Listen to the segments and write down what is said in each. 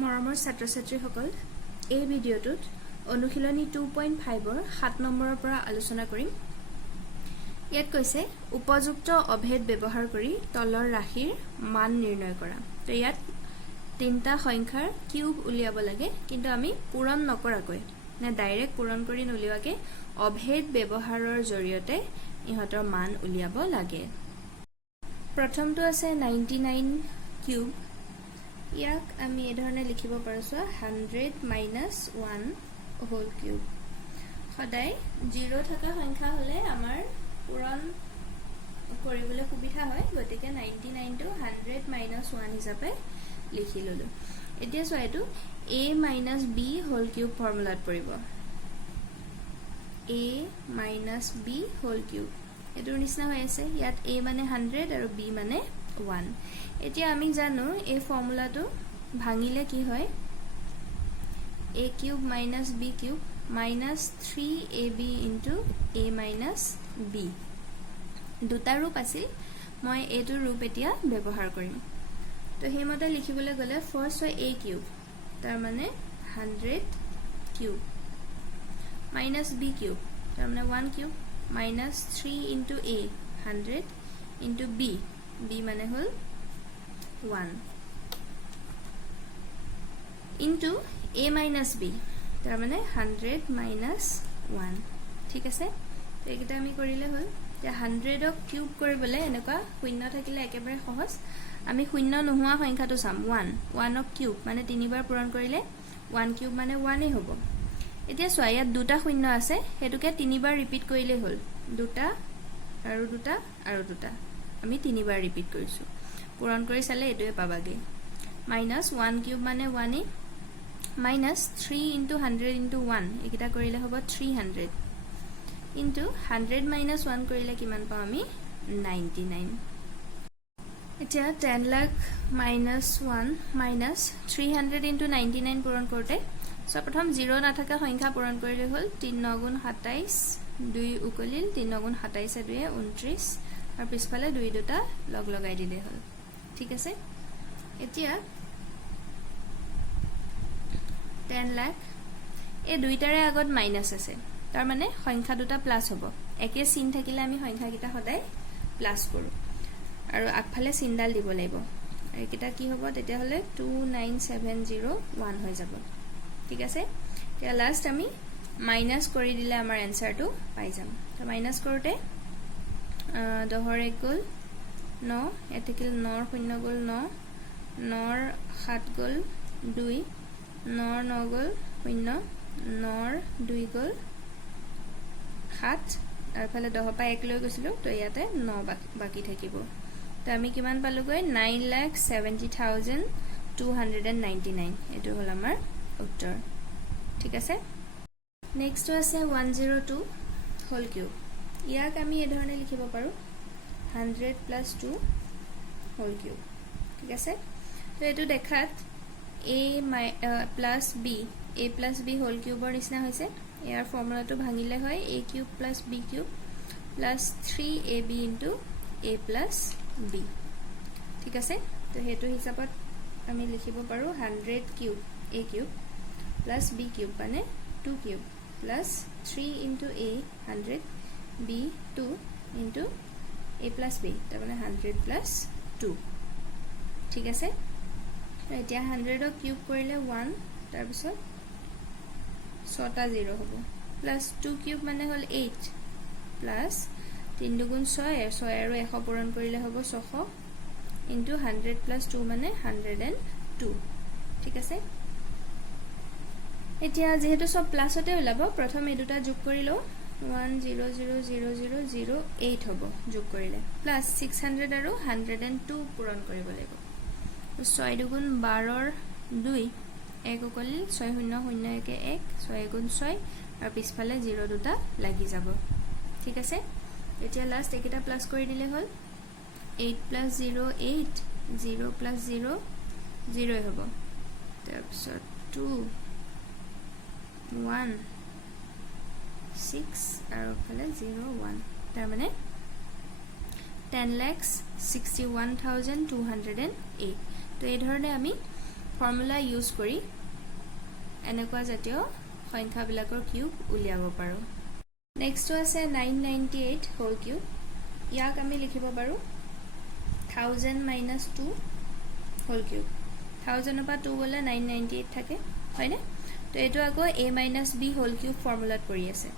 মৰমৰ ছাত্ৰ-ছাত্ৰীসকল, এই ভিডিঅ'টোত অনুশীলনী 2.5ৰ 7 নম্বৰৰ পৰা আলোচনা কৰিম। ইয়াত কৈছে উপযুক্ত অভেদ ব্যৱহাৰ কৰি তলৰ ৰাশিৰ মান নিৰ্ণয় কৰা। তো ইয়াত তিনিটা সংখ্যাৰ কিউব উলিয়াব লাগে, কিন্তু আমি পূৰণ নকৰাকৈ না ডাইৰেক্ট পূৰণ কৰি নলিওৱাকৈ অভেদ ব্যৱহাৰৰ জৰিয়তে ইহঁতৰ মান উলিয়াব লাগে। প্ৰথমটো আছে 99 কিউব। ইয়াক আমি এই ধৰণে লিখিব পাৰোঁ 100 মাইনাছ 1 হোল কিউব। সদায় 0 থকা সংখ্যা হ'লে আমাৰ পূৰণ কৰিবলৈ সুবিধা হয়, গতিকে 99টো 100 মাইনাছ 1 হিচাপে লিখি ল'লোঁ। এতিয়া চোৱা, এইটো a minus b whole cube ফৰ্মুলাত পৰিব। a minus b whole cube এইটোৰ নিচিনা হৈ আছে। ইয়াত a মানে 100 আৰু b মানে 1। এতিয়া আমি জানো এই ফৰ্মুলাটো ভাঙিলে কি হয়, a cube minus b cube minus 3ab into a minus b। দুটা ৰূপ আছিল, মই এইটোৰ ৰূপ এতিয়া ব্যৱহাৰ কৰিম। তো সেইমতে লিখিবলৈ গ'লে ফাৰ্ষ্ট হয় a কিউব, তাৰ মানে 100 কিউব মাইনাছ b কিউব, তাৰ মানে 1 cube minus 3 into a 100 into b, b মানে হ'ল 1 ইনটু a মাইনাছ b, তাৰ মানে 100 মাইনাছ 1। ঠিক আছে, তো এইকেইটা আমি কৰিলে হ'ল। এতিয়া 100ক কিউব কৰিবলৈ এনেকুৱা শূন্য থাকিলে একেবাৰে সহজ। আমি শূন্য নোহোৱা সংখ্যাটো চাম, 1ক কিউব মানে 3 বাৰ পূৰণ কৰিলে 1 কিউব মানে 1এ হ'ব। এতিয়া চোৱা, ইয়াত দুটা শূন্য আছে, সেইটোকে 3 বাৰ ৰিপিট কৰিলেই হ'ল। দুটা আৰু দুটা আৰু দুটা, আমি 3 বাৰ ৰিপিট কৰিছোঁ। পূৰণ কৰি চালে এইটোৱে পাবাগে। মাইনাছ 1 কিউব মানে 1এ, মাইনাছ 3 ইনটু 100 ইনটু 1, এইকেইটা কৰিলে হ'ব 300 ইনটু 100 মাইনাছ 1 কৰিলে কিমান পাওঁ আমি 99। এতিয়া 10 লাখ মাইনাছ 1 মাইনাছ 300 ইনটু 99 পূৰণ কৰোঁতে প্ৰথম 0 নাথাকা সংখ্যা পূৰণ কৰিলে হ'ল 3 9 গুণ 27, 2 উকলিল, 3 9 গুণ 27 2 29, আৰু পিছফালে 2 দুটা লগ লগাই দিলে হ'ল। ঠিক আছে, এতিয়া 10 লাখ, এই দুইটাৰে আগত মাইনাছ আছে, তাৰ মানে সংখ্যা দুটা প্লাছ হ'ব। একে চিন থাকিলে আমি সংখ্যাকেইটা সদায় প্লাছ কৰোঁ, আৰু আগফালে চিনডাল দিব লাগিব। এইকেইটা কি হ'ব তেতিয়াহ'লে 29701 হৈ যাব। ঠিক আছে, এতিয়া লাষ্ট আমি মাইনাছ কৰি দিলে আমাৰ এনচাৰটো পাই যাম। তো মাইনাছ কৰোঁতে 10ৰ 1 গ'ল 9, ইয়াত থাকিল 9ৰ 0 গ'ল 9, 9ৰ 7 গ'ল 2, 9ৰ 9 গ'ল 0, 9ৰ 2 গ'ল 7, আৰু ইফালে 10ৰ পৰা 1 লৈ গৈছিলোঁ, তো ইয়াতে 9 বাকী থাকিব। তো আমি কিমান পালোগৈ 9,70,299, এইটো হ'ল আমাৰ উত্তৰ। ঠিক আছে, নেক্সটটো আছে 102 হোল কিউব। ইয়াক আমি এই ধৰণে লিখিব পাৰোঁ 100 প্লাছ 2 হোল কিউব। ঠিক আছে, তো এইটো দেখাত a প্লাছ b হোল কিউবৰ নিচিনা হৈছে। ইয়াৰ ফৰ্মুলাটো ভাঙিলে হয় a cube plus b cube plus 3ab into a plus b। ঠিক আছে, তো সেইটো হিচাপত আমি লিখিব পাৰোঁ 100 cube a cube plus b cube মানে 2 cube plus 3 into a 100 b 2 into a plus b, তাৰমানে 100 প্লাছ 2। ঠিক আছে, এতিয়া 100ক কিউব কৰিলে 1, তাৰপিছত 6টা 0 হ'ব, প্লাছ 2 কিউব মানে হ'ল 8, প্লাছ 3 দুগুণ 6, 6 আৰু 100 পূৰণ কৰিলে হ'ব 600 ইনটু 100 প্লাছ 2 মানে 102। ঠিক আছে, এতিয়া যিহেতু চব প্লাছতে ওলাব, প্ৰথম এই দুটা যোগ কৰি লওঁ, 100,000,008 হ'ব যোগ কৰিলে, প্লাছ 600 আৰু 102 পূৰণ কৰিব লাগিব। 6 দুগুণ 12ৰ 2, 1 উকলিল, 6 0 0 1 1, 6 গুণ 6, আৰু পিছফালে 0 দুটা লাগি যাব। ঠিক আছে, এতিয়া লাষ্ট এইকেইটা প্লাছ কৰি দিলে হ'ল 8 প্লাছ 0 8, 0 প্লাছ 0 0 হ'ব, তাৰপিছত 2 1 6, আৰু ফালে 0 1, তাৰমানে 10,61,208। তো এই ধৰণে আমি ফৰ্মুলা ইউজ কৰি এনেকুৱা জাতীয় সংখ্যাবিলাকৰ কিউব উলিয়াব পাৰোঁ। নেক্সটটো আছে 998 হোল কিউব। ইয়াক আমি লিখিব পাৰোঁ 1000 minus 2 হোল কিউব। 1000 পৰা 2 গ'লে 998 থাকে হয়নে? তো এইটো আকৌ a minus b whole cube ফৰ্মুলাত পৰি আছে।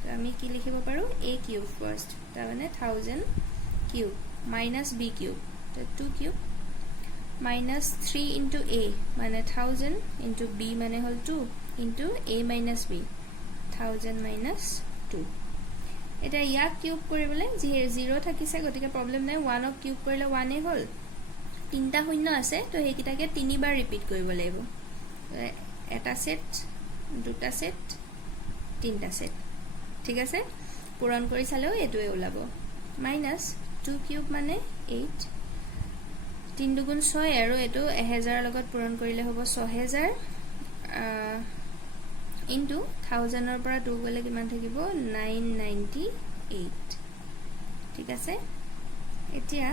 তো আমি কি লিখিব পাৰোঁ a কিউব ফাৰ্ষ্ট, তাৰমানে 1000 কিউব মাইনাছ b কিউব, তো 2 কিউব মাইনাছ 3 ইনটু a মানে 1000 ইনটু b মানে হ'ল 2 into a minus b 1000 minus 2। এটা ইয়াক কিউব কৰিবলৈ যি 0 থাকিছে গতিকে প্ৰব্লেম নাই, 1ক কিউব কৰিলে 1 হ'ল। 3টা শূন্য আছে তো সেইকেইটাকে 3 বাৰ ৰিপিট কৰিব লাগিব। এটা সেট, দুটা সেট, 3টা সেট, ঠিক আছে? পূৰণ কৰি চালেও এইটোৱে ওলাব। মাইনাছ 2 কিউব মানে 8, 3 দুগুণ 6 আৰু এইটো 1000 লগত পূৰণ কৰিলে হ'ব 6000 ইনটু 1000ৰ পৰা 2 গ'লে কিমান থাকিব 998, ঠিক আছে? এতিয়া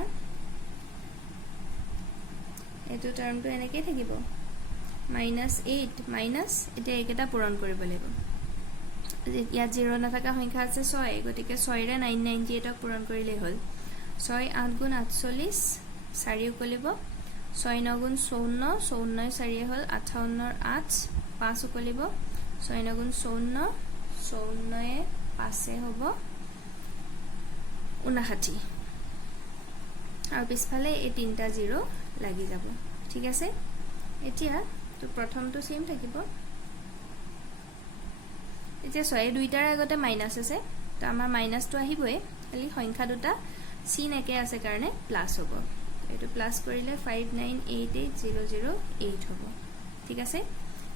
এইটো টাৰ্মটো এনেকৈ থাকিব মাইনাছ 8 মাইনাছ, এতিয়া এইকেইটা পূৰণ কৰিব লাগিব। ইয়াত 0 নাথাকা সংখ্যা আছে 6, গতিকে 6ৰে 998ক পূৰণ কৰিলেই হ'ল। 6 8 গুণ 48, 4 উকলিব, 6 9 গুণ 54, 54 4 হ'ল 58ৰ 8, 5 উকলিব, 6 9 গুণ 54, 54 5 হ'ব 59, আৰু পিছফালে এই 3টা 0 লাগি যাব, ঠিক আছে? এতিয়া তো প্ৰথমটো সেম থাকিব। এতিয়া 6 দুইটাৰ আগতে মাইনাছ আছে, তো আমাৰ মাইনাছটো আহিবই, খালি সংখ্যা দুটা চিন একে আছে কাৰণে প্লাছ হ'ব। এইটো প্লাছ কৰিলে 5988008 হ'ব, ঠিক আছে?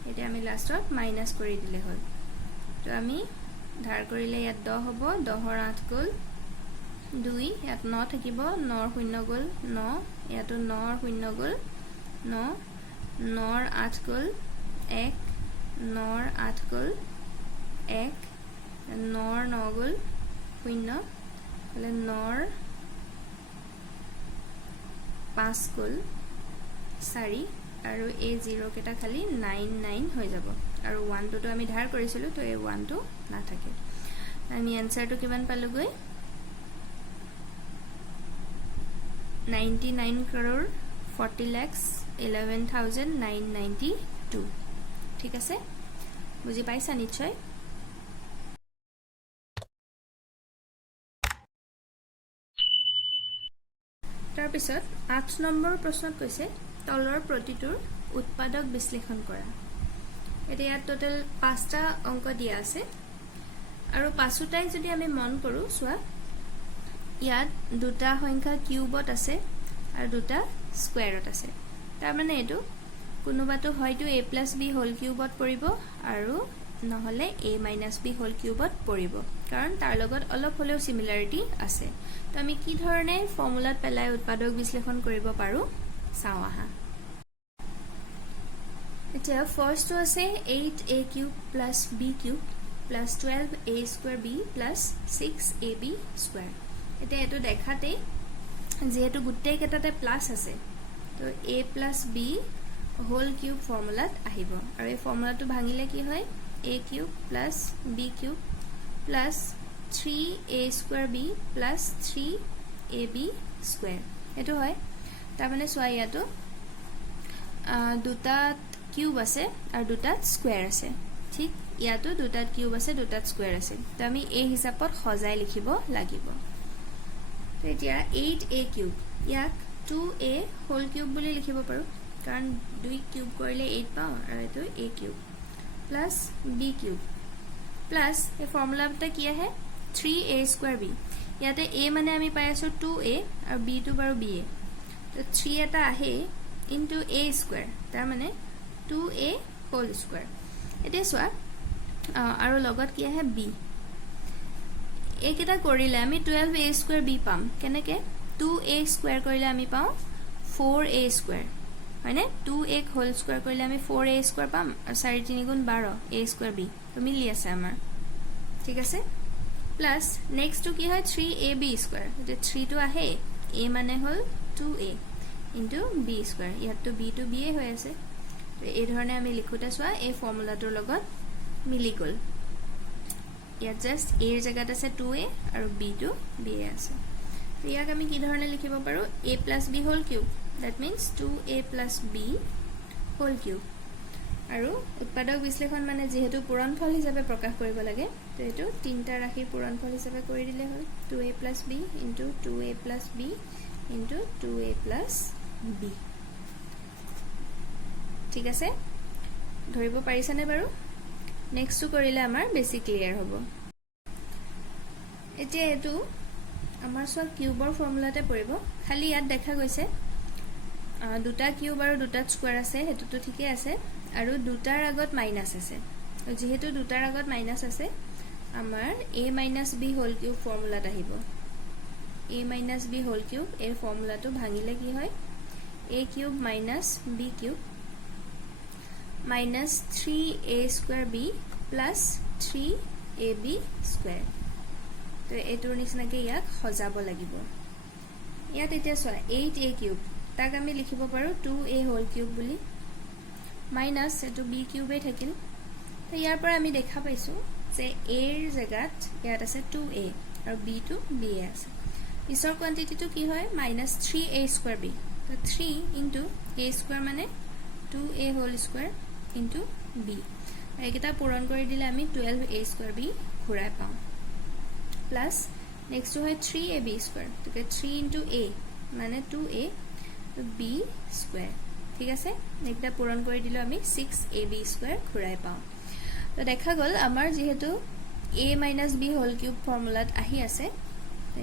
এতিয়া আমি লাষ্টত মাইনাছ কৰি দিলে হ'ল। তো আমি ধাৰ কৰিলে ইয়াত 10 হ'ব, 10ৰ 8 গ'ল 2, ইয়াত 9 থাকিব, 9ৰ 0 গ'ল 9, ইয়াতো 9ৰ 0 গ'ল 9, 9ৰ 8 গ'ল 1, 9ৰ 8 গ'ল 1, 9ৰ 9 গ'ল 0, হ'লে 9ৰ 5 গ'ল 4, আৰু এই 0 কেইটা খালি 9 9 হৈ যাব, আৰু 1টোতো আমি ধাৰ কৰিছিলোঁ তো এই 1টো নাথাকে। আমি এনসাৰটো কিমান পালোগৈ 99 crore 40 lakhs 11,992, ঠিক আছে? বুজি পাইছা নিশ্চয়? তাৰপিছত 8 নম্বৰ প্ৰশ্নত কৈছে তলৰ প্ৰতিটোৰ উৎপাদক বিশ্লেষণ কৰা। এতিয়া ইয়াত টোটেল 5টা অংক দিয়া আছে, আৰু পাঁচোটাই যদি আমি মন কৰোঁ চোৱা, ইয়াত দুটা সংখ্যা কিউবত আছে আৰু দুটা স্কুৱেৰত আছে। তাৰমানে এইটো কোনোবাটো হয়তো a প্লাছ b হোল কিউবত পৰিব আৰু নহ'লে a মাইনাছ b হোল কিউবত পৰিব, কাৰণ তাৰ লগত অলপ হ'লেও সিমিলাৰিটি আছে। তো আমি কি ধৰণে ফৰ্মুলাত পেলাই উৎপাদক বিশ্লেষণ কৰিব পাৰোঁ চাওঁ আহা। এতিয়া ফাৰ্ষ্টটো আছে 8a cube plus b cube plus 12a square b plus 6ab square. এতিয়া এইটো দেখাতেই যেহেতু গোটেইকেইটাতে প্লাছ আছে, তো a plus b whole cube ফৰ্মুলাত আহিব, আৰু এই ফৰ্মুলাটো ভাঙিলে কি হয় a cube plus b cube plus 3a square b plus 3ab square, এইটো হয়। তাৰমানে চোৱা ইয়াতো দুটাত কিউব আছে আৰু দুটাত স্কুৱেৰ আছে, ঠিক ইয়াতো দুটাত কিউব আছে দুটাত স্কুৱেৰ আছে, তো আমি এই হিচাপত সজাই লিখিব লাগিব। তো এতিয়া 8a কিউব, ইয়াক 2a হোল কিউব বুলি লিখিব পাৰোঁ, কাৰণ 2 কিউব কৰিলে 8 পাওঁ, আৰু এইটো a cube plus b cube plus এই ফৰ্মুলাটা কি আহে 3a স্কুৱেৰ b। ইয়াতে a মানে আমি পাই আছোঁ 2a আৰু b টো বাৰু b, তো 3 এটা আহে ইনটু a স্কুৱেৰ, তাৰমানে 2a হোল স্কুৱেৰ। এতিয়া চোৱা আৰু লগত কি আহে b, এইকেইটা কৰিলে আমি 12a স্কুৱেৰ b পাম। কেনেকৈ 2a স্কুৱেৰ কৰিলে আমি পাওঁ 4a স্কুৱেৰ, হয়নে? 2a হোল স্কুৱেৰ কৰিলে আমি 4a স্কুৱেৰ পাম, আৰু 4 3 গুণ 12 a স্কুৱেৰ b, তো মিলি আছে আমাৰ, ঠিক আছে? প্লাছ নেক্সটটো কি হয় 3ab স্কুৱেৰ, এতিয়া 3টো আহে a মানে হ'ল 2a ইনটু b স্কুৱেৰ, ইয়াততো b টো b হৈ আছে, তো এই ধৰণে আমি লিখোতে চোৱা এই ফৰ্মুলাটোৰ লগত মিলি গ'ল ইয়াত জাস্ট a ৰ জায়গাত আছে 2a আৰু b টো b আছে তো ইয়াক আমি কি ধৰণে লিখিব পাৰো a + b whole cube that means 2a + b whole cube আৰু উৎপাদক বিশ্লেষণ মানে যেহেতু পূৰণফল হিচাপে প্ৰকাশ কৰিব লাগে তো এটো তিনটা ৰাশিৰ পূৰণফল হিচাপে কৰি দিলে হ'ল 2a + b * 2a + b * 2a + b ঠিক আছে ধৰিব পাৰিছানে বাৰু নেক্সট কৰিলে আমাৰ বেছি ক্লিয়াৰ হ'ব এতিয়া এটো আমাৰ সব কিউবৰ ফৰ্মুলাতে পৰিব খালি ইয়াত দেখা গৈছে দুটা কিউব আৰু দুটা স্কয়াৰ আছে হেতুটো ঠিকে আছে আৰু দুটাৰ আগত মাইনাস আছে যেহেতু দুটাৰ আগত মাইনাস আছে আমাৰ a - b হোল কিউব ফৰ্মুলাত আহিব a - b হোল কিউব এই ফৰ্মুলাটো ভাঙিলে কি হয় a cube - b cube minus 3a square b plus 3ab square তো এটোৰ নিচিনাকে ইয়াক সজাব লাগিব ইয়াত এতিয়া চোৱা 8a কিউব তাক আমি লিখিব পাৰো 2a হোল কিউব বুলি মাইনাস এটো b কিউবে থাকিল তো ইয়াৰ পৰা আমি দেখা পাইছো যে a ৰ জায়গাত ইয়াত আছে 2a আৰু b টো b আছে পিছৰ কোয়ান্টিটিটো কি হয় -3a square b তো 3 into a square মানে 2a whole square into b এইকেইটা পূৰণ কৰি দিলে আমি 12a square b ঘূৰাই পাওঁ প্লাস নেক্সট হয় 3ab square তো 3 into a মানে 2a তো b square ঠিক আছে এইকেইটা পূৰণ কৰি দিলে আমি 6ab square ঘূৰাই পাওঁ তো দেখা গ'ল আমাৰ যেহেতু a - b হোল কিউব ফৰ্মুলাত আহি আছে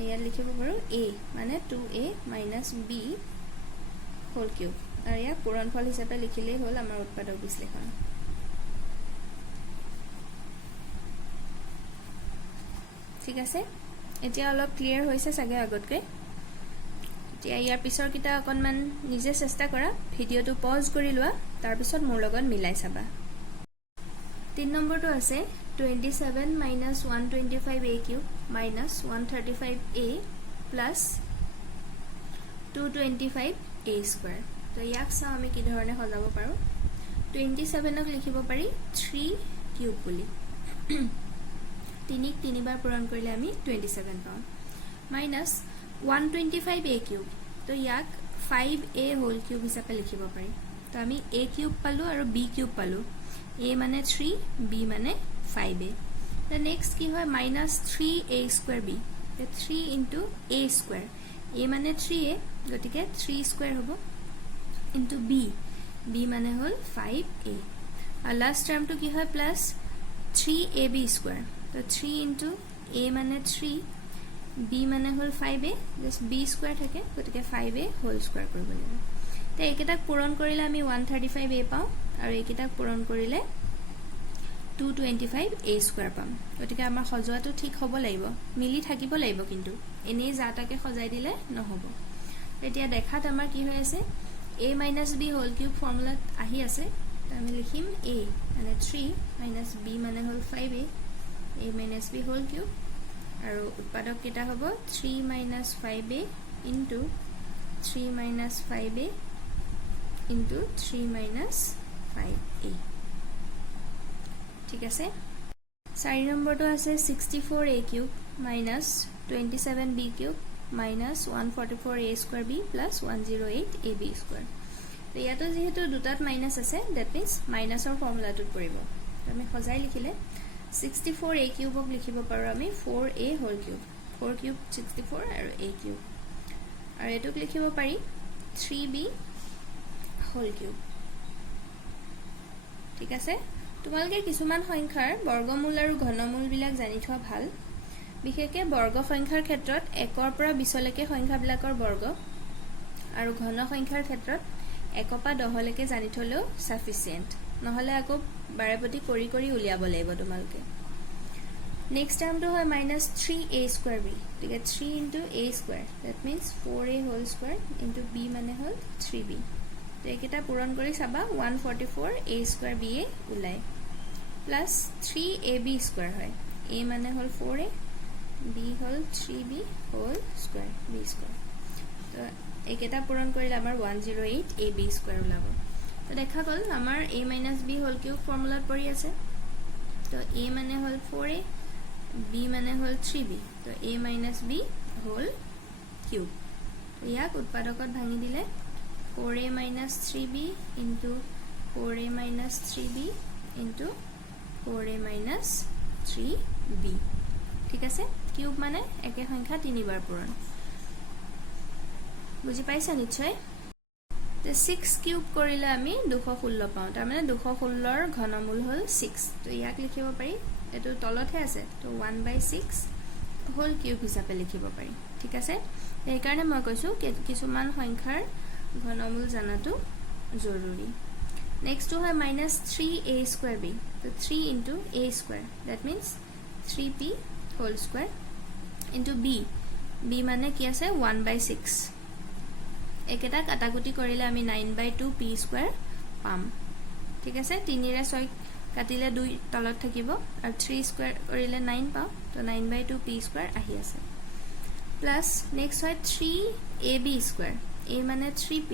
ইয়াত লিখিব পাৰো a মানে 2a - b হোল কিউব আৰু ইয়াক পূৰণফল হিচাপে লিখিলেই হ'ল আমাৰ উৎপাদক বিশ্লেষণ ঠিক আছে এতিয়া অলপ ক্লিয়াৰ হৈছে সাগে আগতকৈ এতিয়া ইয়াৰ পিছৰ কিটা অকনমান নিজে চেষ্টা কৰা ভিডিওটো পজ কৰি লোৱা তাৰ পিছত মোৰ লগত মিলাই চাবা 3 নম্বৰটো আছে 27 - 125a cube - 135a plus 225a square তো ইয়াক চাও আমি কি ধৰণে সজাব পাৰো 27 ক লিখিব পাৰি 3 কিউব বুলি 3 ক 3 বাৰ পূৰণ কৰিলে আমি 27 পাম মাইনাস 125a কিউব তো ইয়াক 5a হোল কিউব হিচাপে লিখিব পাৰি তো আমি a কিউব পালো আৰু b কিউব পালো a মানে 3 b মানে 5a তো নেক্সট কি হয় -3a square b তো 3 into a square a মানে 3a গতিকে 3 square হ'ব into b b মানে হল 5a আর লাস্ট টার্ম তো কি হয় প্লাস 3ab square তো 3 into a মানে 3 b মানে হল 5a জাস্ট b square থাকে গতিকে 5a হোল স্কয়ার কৰিব লাগিব তো এইকেইটাক পূৰণ কৰিলে আমি 135a পাওঁ আৰু এইকেইটাক পূৰণ কৰিলে 225a square পাম গতিকে আমাৰ সজোৱাটো ঠিক হ'ব লাগিব মিলি থাকিব লাগিব কিন্তু এনেই জাটাকে সজাই দিলে নহব এতিয়া দেখাত আমাৰ কি হৈ আছে a - b হোল কিউব ফৰ্মুলাত আহি আছে তো আমি লিখিম a মানে 3 - b মানে হল 5a a - b whole cube আৰু উৎপাদক কেটা হ'ব 3 - 5a into 3 - 5a into 3 - 5a ঠিক আছে 4 নম্বৰটো আছে 64a cube - 27b cube -144a square b plus 108ab square তো ইয়াতো যেহেতু দুটাত মাইনাস আছে দ্যাট মিন্স মাইনাসৰ ফৰ্মুলাটোত পৰিব আমি সজাই লিখিলে 64a কিউবক লিখিব পাৰো আমি 4a হোল কিউব 4 কিউব 64 আৰু a কিউব আৰু এটোক লিখিব পাৰি 3b হোল কিউব ঠিক আছে তোমালোকে কিছুমান সংখ্যাৰ বৰ্গমূল আৰু ঘনমূল বিলাক জানি থোৱা ভাল বিশেষকৈ বৰ্গ সংখ্যাৰ ক্ষেত্ৰত 1 ৰ পৰা 20 লৈকে সংখ্যাবিলাকৰ বৰ্গ আৰু ঘন সংখ্যাৰ ক্ষেত্ৰত 1 পৰা 10 লৈকে জানি থলেও সাফিসিয়েন্ট নহলে আকৌ বাৰেপতি কৰি কৰি উলিয়াব লাগিব তোমালোকে নেক্সট টাৰ্মটো হয় -3a square b ঠিক আছে 3 into a square that means 4a whole square into b মানে হল 3b তো এইকেইটা পূৰণ কৰি চাবা 144a square b এ উলাই প্লাস 3ab square হয় a মানে হল 4a b হল 3b whole square b square তো এইকেইটা পূৰণ কৰিলে আমাৰ 108ab square ওলাব তো দেখা গ'ল আমাৰ a - b হোল কিউব ফৰ্মুলাত পৰি আছে তো a মানে হ'ল 4a b মানে হ'ল 3b তো a - b হোল কিউব ইয়াক উৎপাদকত ভাঙি দিলে 4a - 3b into 4a - 3b into 4a - 3b ঠিক আছে কিউব মানে একে সংখ্যা 3 বাৰ পূৰণ বুজি পাইছা নিশ্চয় তো 6 কিউব কৰিলে আমি 216 পাওঁ তাৰ মানে 216 ৰ ঘনমূল হ'ল 6 তো ইয়াক লিখিব পাৰি এটো তলতহে আছে তো 1/6 হোল কিউব হিচাপে লিখিব পাৰি ঠিক আছে এই কাৰণে মই কৈছো কিছুমান সংখ্যাৰ ঘনমূল জানাটো জৰুৰী নেক্সট টু হয় -3a²b তো 3 into a² that means 3p whole square into b মানে কি আছে 1/6 একেটা কাটাকুটি কৰিলে আমি 9/2p² পাম ঠিক আছে 3 ৰে 6 কাটিলে 2 তলত থাকিব আৰু 3² কৰিলে 9 পাও তো 9/2p² আহি আছে প্লাস নেক্সট হয় 3ab² a মানে 3p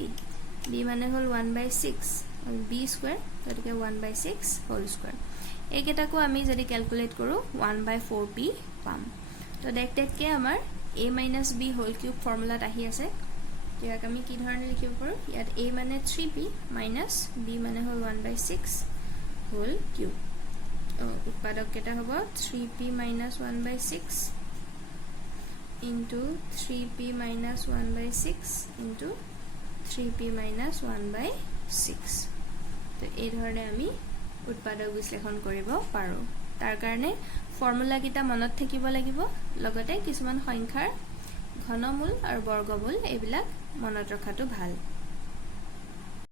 b মানে হল 1/6 আৰু b² গতিকে 1/6 হোল স্কয়াৰ এইকেটাকো আমি যদি ক্যালকুলেট কৰো 1/4p পাম তো দেখতে আমাৰ a - b হোল কিউব ফৰ্মুলাত আহি আছে ইয়াক আমি কি ধৰণে লিখিব পাৰো ইয়াত a মানে 3p minus b মানে হল 1/6 হোল কিউব উৎপাদক কেটা হ'ব 3p minus 1/6 into 3p minus 1/6 into 3p minus 1/6 তো এই ধৰণে আমি উৎপাদক বিশ্লেষণ কৰিব পাৰো তাৰ কাৰণে ফৰ্মুলা কিটা মনত থাকিব লাগিব লগতে কিছুমান সংখ্যাৰ ঘনমূল আৰু বৰ্গমূল এইবিলাক মনত ৰখাটো ভাল